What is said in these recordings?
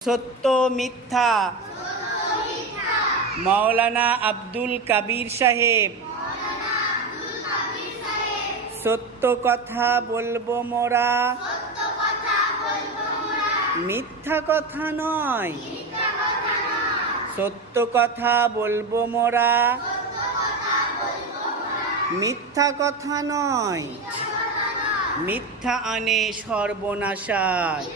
সত্য মিথ্যা মাওলানা আব্দুল কবির সাহেব। সত্য কথা বলবো মোরা, মিথ্যা কথা নয়। সত্য কথা বলবো মোরা, মিথ্যা কথা নয়। মিথ্যা আনে সর্বনাশায়,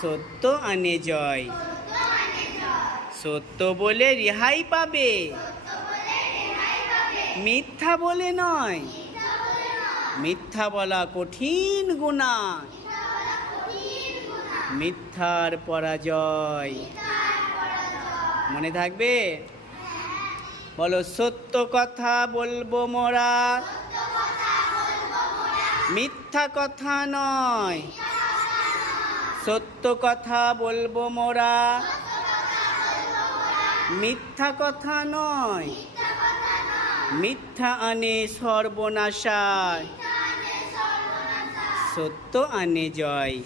সত্য আনে জয়। সত্য বলে রেহাই পাবে, মিথ্যা বলে নয়। মিথ্যা বলা কঠিন গুনাহ, মিথ্যার পরাজয়। মনে থাকবে? বলো, সত্য কথা বলবো মোরা, মিথ্যা কথা নয়। সত্য কথা বলবো মোরা, মিথ্যা কথা নয়। মিথ্যা আনে সর্বনাশায়, সত্য আনে জয়।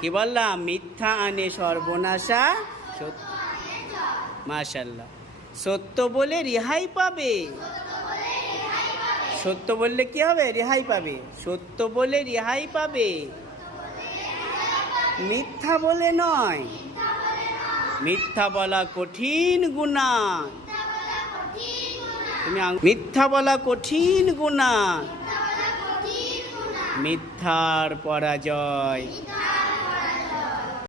কি বললাম? মিথ্যা আনে সর্বনাশা, মাশাআল্লাহ। সত্য বলে রেহাই পাবে। সত্য বললে কি হবে? রেহাই পাবে। সত্য বলে রেহাই পাবে, মিথ্যা বলে নয়। মিথ্যা বলা কঠিন গুনাহ, তুমি মিথ্যা বলা কঠিন গুনাহ, মিথ্যার পরাজয়।